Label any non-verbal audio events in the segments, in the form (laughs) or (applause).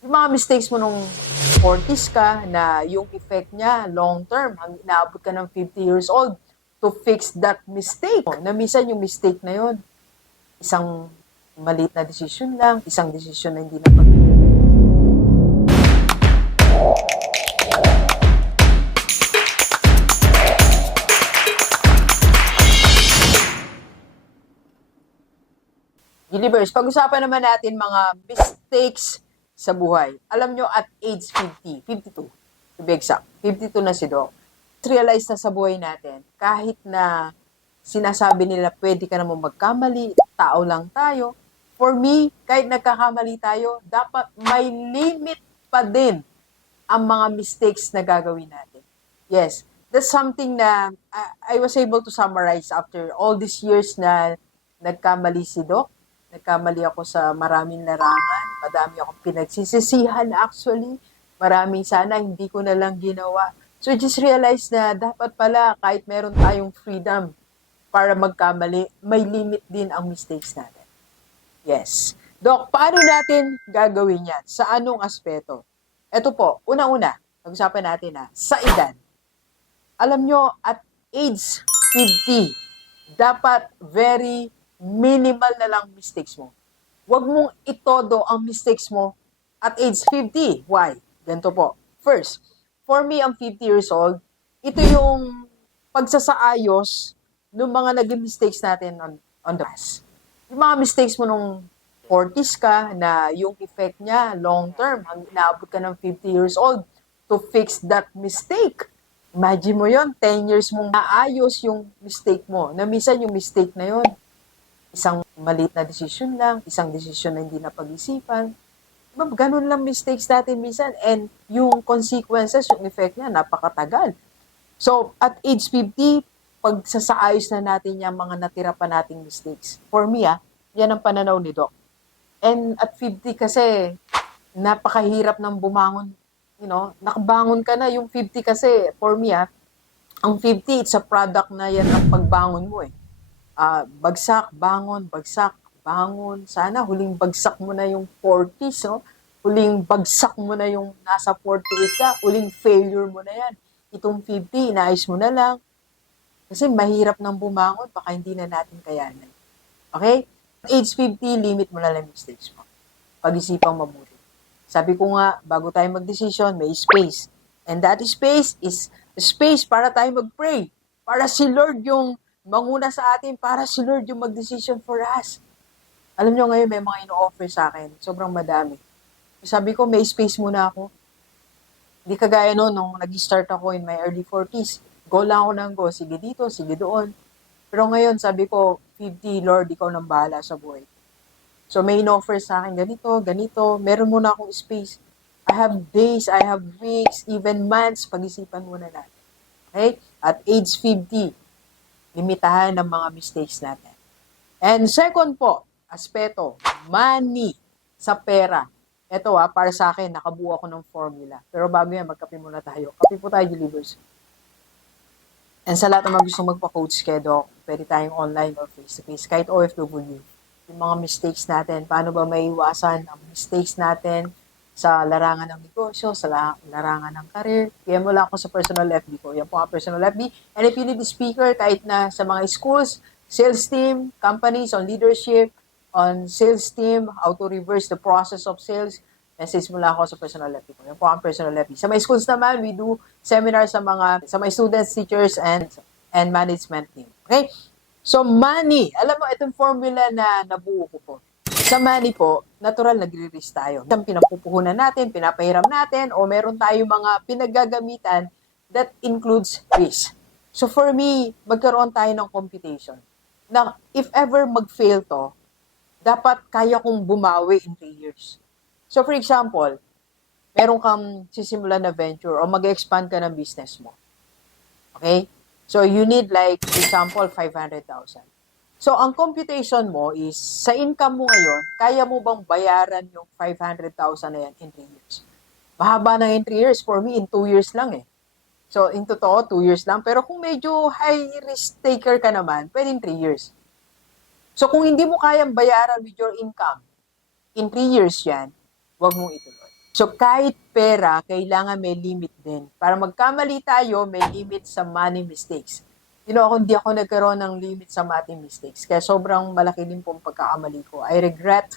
yung mga mistakes mo nung 40s ka na yung effect niya long term, hanggang inaabot ka ng 50 years old to fix that mistake. Na minsan yung mistake na yun, isang maliit na decision lang, isang decision na hindi na pag Universe, pag-usapan naman natin mga mistakes sa buhay. Alam nyo, at age 50, 52, to be exact, 52 na si Doc, realize na sa buhay natin, kahit na sinasabi nila pwede ka naman magkamali, tao lang tayo, for me, kahit nagkakamali tayo, dapat may limit pa din ang mga mistakes na gagawin natin. Yes, that's something na I, I was able to summarize after all these years na nagkamali si Doc. Nagkamali ako sa maraming larangan. Madami akong pinagsisisihan actually. Maraming sana hindi ko na lang ginawa. So just realized na dapat pala kahit meron tayong freedom para magkamali, may limit din ang mistakes natin. Yes. Doc, paano natin gagawin yan? Sa anong aspeto? Ito po, una-una, pag-usapan natin ha, sa edad. Alam nyo, at age 50, dapat very minimal na lang mistakes mo. Huwag mong itodo ang mistakes mo at age 50. Why? Ganito po. First, for me, ang 50 years old, ito yung pagsasaayos ng mga naging mistakes natin on, on the past. Yung mga mistakes mo nung 40s ka na yung effect niya long term, hanggang inaabot ka ng 50 years old to fix that mistake. Imagine mo yon 10 years mong naayos yung mistake mo. Na minsan yung mistake na yon isang maliit na decision lang, isang decision na hindi na pag-isipan. Diba, ganun lang mistakes natin minsan. And yung consequences, yung effect niya, napakatagal. So, at age 50, pag sasaayos na natin yung mga natira pa nating mistakes. For me, ah, yan ang pananaw ni Doc. And at 50 kasi, napakahirap ng bumangon. You know, nakabangon ka na. Yung 50 kasi, for me, ah, ang 50, it's a product na yan ng pagbangon mo eh. Ah, bagsak, bangon, bagsak, bangon. Sana huling bagsak mo na yung 40s, no? Huling bagsak mo na yung nasa 48 ka, huling failure mo na yan. Itong 50, inaayos mo na lang. Kasi mahirap nang bumangon, baka hindi na natin kayanan. Okay? Age 50, limit mo na lang yung mistakes mo. Pag-isipang mabuti. Sabi ko nga, bago tayo mag-decision, may space. And that space is space para tayo mag-pray. Para si Lord yung manguna sa atin, para si Lord yung mag-decision for us. Alam nyo ngayon, may mga ino-offer sa akin. Sobrang madami. Sabi ko, may space muna ako. Hindi kagaya noon, nung nag-start ako in my early 40s. Go lang ako ng go. Sige dito, sige doon. Pero ngayon, sabi ko, 50, Lord, ikaw nang bahala sa buhay. So, may in-offer sa akin, ganito, ganito. Meron muna akong space. I have days, I have weeks, even months. Pag-isipan muna natin. Okay? At age 50, limitahan ng mga mistakes natin. And second po, aspeto, money sa pera. Ito ah, para sa akin, nakabuo ako ng formula. Pero bago yan, magkape muna tayo. Kape po tayo, delivers. And sa lahat ng mga gusto magpa-coach kay Doc, pwede tayong online or face-to-face, kahit OFW. Yung mga mistakes natin, paano ba may iwasan ang mistakes natin sa larangan ng negosyo, sa la- larangan ng career. PM mo lang ako sa personal FB ko. Yan po ang personal FB. And if you need a speaker, kahit na sa mga schools, sales team, companies on leadership, on sales team, how to reverse the process of sales, message mo lang ako sa personal FB ko. Yan po ang personal FB. Sa mga schools naman, we do seminars sa mga sa mga students, teachers, and and management team. Okay? So, money. Alam mo, itong formula na nabuo ko po. Sa money po, natural nagre-risk tayo. Isang pinapupuhunan natin, pinapahiram natin, o meron tayo mga pinaggagamitan that includes risk. So for me, magkaroon tayo ng computation. Na if ever mag-fail to, dapat kaya kong bumawi in 3 years. So for example, meron kang sisimulan na venture o mag-expand ka ng business mo. Okay? So you need like, for example, 500,000. So, ang computation mo is, sa income mo ngayon, kaya mo bang bayaran yung 500,000 na yan in 3 years? Mahaba na in 3 years. For me, in 2 years lang eh. So, in totoo, 2 years lang. Pero kung medyo high risk taker ka naman, pwede in 3 years. So, kung hindi mo kayang bayaran with your income, in 3 years yan, huwag mong ituloy. So kahit pera, kailangan may limit din. Para magkamali tayo, may limit sa money mistakes. You know, ako hindi ako nagkaroon ng limit sa money mistakes. Kaya sobrang malaki din po ang pagkakamali ko. I regret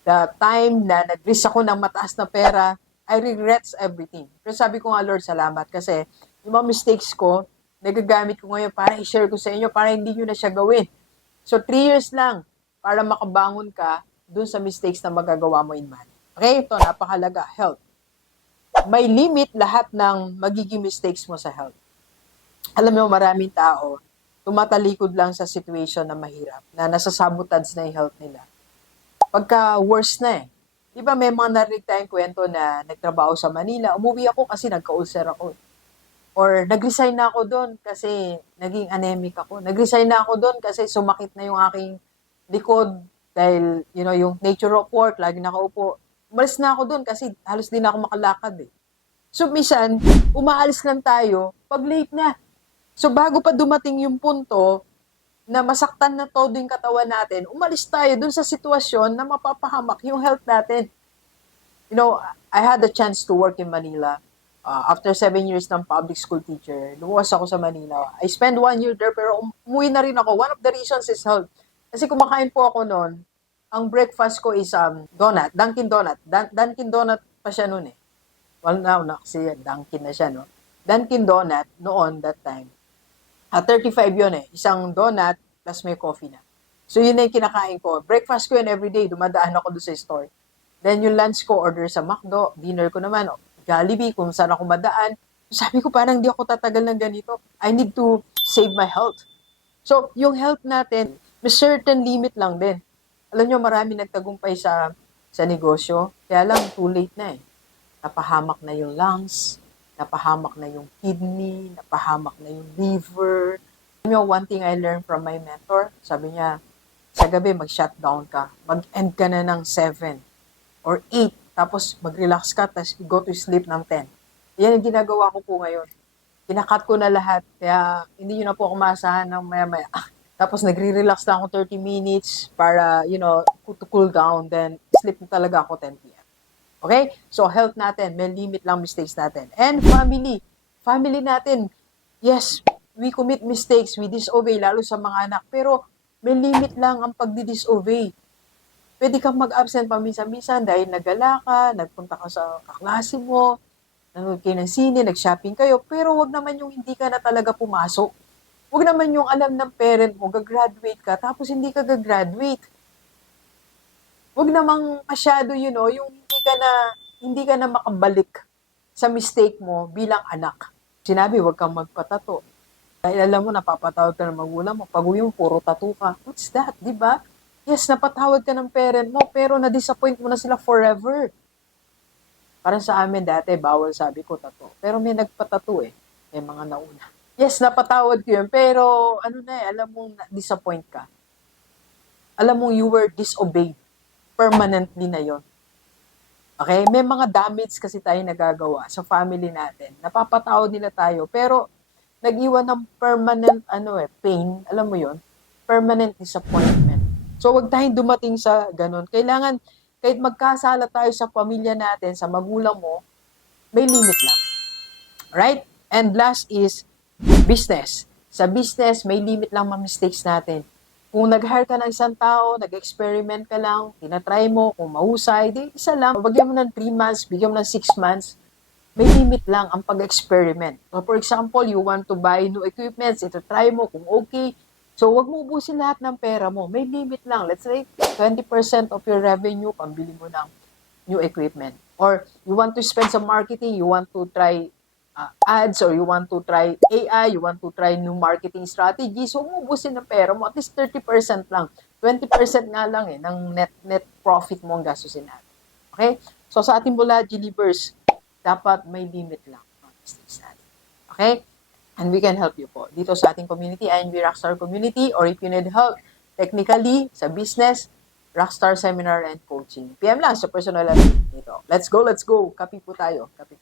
the time na nag-risk ako ng mataas na pera. I regrets everything. Pero sabi ko nga, Lord, salamat. Kasi yung mga mistakes ko, nagagamit ko ngayon para i-share ko sa inyo para hindi nyo na siya gawin. So, three years lang para makabangon ka dun sa mistakes na magagawa mo in money. Okay? Ito, napakalaga. Health. May limit lahat ng magiging mistakes mo sa health. Alam mo, maraming tao, tumatalikod lang sa situation na mahirap, na nasasabotage na yung health nila. Pagka worse na eh. Di ba may mga narinig tayong kwento na nagtrabaho sa Manila, umuwi ako kasi nagka-ulcer ako. eh. Or nag-resign na ako doon kasi naging anemic ako. Nag-resign na ako doon kasi sumakit na yung aking likod dahil, you know, yung nature of work, lagi nakaupo. Umalis na ako doon kasi halos di na ako makalakad eh. So, minsan, umaalis lang tayo pag late na. So, bago pa dumating yung punto na masaktan na todo yung katawan natin, umalis tayo dun sa sitwasyon na mapapahamak yung health natin. You know, I had the chance to work in Manila. Uh, after seven years ng public school teacher, lumuwas ako sa Manila. I spent one year there, pero um- umuwi na rin ako. One of the reasons is health. Kasi kumakain po ako noon, ang breakfast ko is um, donut, Dunkin' Donut. Dan- Dunkin' Donut pa siya noon eh. Well, now na kasi Dunkin' na siya, no? Dunkin' Donut noon, that time. Ah, 35 yun eh. Isang donut plus may coffee na. So, yun na yung kinakain ko. Breakfast ko yun everyday. Dumadaan ako doon sa store. Then, yung lunch ko, order sa McDo. Dinner ko naman, oh, Jollibee, kung saan ako madaan. Sabi ko, parang di ako tatagal ng ganito. I need to save my health. So, yung health natin, may certain limit lang din. Alam nyo, marami nagtagumpay sa sa negosyo. Kaya lang, too late na eh. Napahamak na yung lungs, napahamak na yung kidney, napahamak na yung liver. Alam nyo, one thing I learned from my mentor, sabi niya, sa gabi, mag-shutdown ka. Mag-end ka na ng 7 or 8. Tapos mag-relax ka, tapos go to sleep ng 10. Yan ang ginagawa ko po ngayon. Kinakat ko na lahat. Kaya hindi nyo na po ako maasahan ng maya-maya. (laughs) Tapos nagre-relax na ako 30 minutes para, you know, to cool down. Then sleep na talaga ako 10 p.m. Okay? So, health natin, may limit lang mistakes natin. And family. Family natin, yes, we commit mistakes, we disobey, lalo sa mga anak. Pero, may limit lang ang pagdi-disobey. Pwede kang mag-absent paminsan-minsan dahil nagala ka, nagpunta ka sa kaklase mo, nanood kayo ng sine, nag-shopping kayo, pero wag naman yung hindi ka na talaga pumasok. Wag naman yung alam ng parent mo, gagraduate ka, tapos hindi ka gagraduate. Wag namang masyado, you know, yung ka na, hindi ka na makabalik sa mistake mo bilang anak. Sinabi, wag kang magpatato. Dahil alam mo, napapatawad ka ng magulang mo. Pag uwi mo, puro tattoo ka. What's that? Di ba? Yes, napatawad ka ng parent mo, pero na-disappoint mo na sila forever. Parang sa amin dati, bawal sabi ko tattoo. Pero may nagpatato eh. May mga nauna. Yes, napatawad ko yun. Pero ano na eh, alam mong na-disappoint ka. Alam mong you were disobeyed. Permanently na yon. Okay? May mga damage kasi tayo nagagawa sa family natin. Napapatawad nila tayo. Pero nag-iwan ng permanent ano eh, pain. Alam mo yon Permanent disappointment. So, wag tayong dumating sa ganun. Kailangan, kahit magkasala tayo sa pamilya natin, sa magulang mo, may limit lang. Right? And last is business. Sa business, may limit lang mga mistakes natin. Kung nag-hire ka ng isang tao, nag-experiment ka lang, tinatry mo, kung mahusay, di isa lang. Bagyan mo ng 3 months, bigyan mo ng 6 months, may limit lang ang pag-experiment. So, for example, you want to buy new equipments, ito try mo kung okay. So, wag mo ubusin lahat ng pera mo. May limit lang. Let's say, 20% of your revenue, pambili mo ng new equipment. Or, you want to spend some marketing, you want to try uh, ads, or you want to try AI, you want to try new marketing strategies, so umubusin ng pera mo, at least 30% lang. 20% nga lang eh, ng net, net profit mo ang gastusin natin. Okay? So, sa ating mula, Gilibers, dapat may limit lang. Okay? And we can help you po. Dito sa ating community, INB Rockstar Community, or if you need help technically sa business, Rockstar Seminar and Coaching. PM lang sa personal dito. Let's go, let's go. Kapi po tayo. Kapi.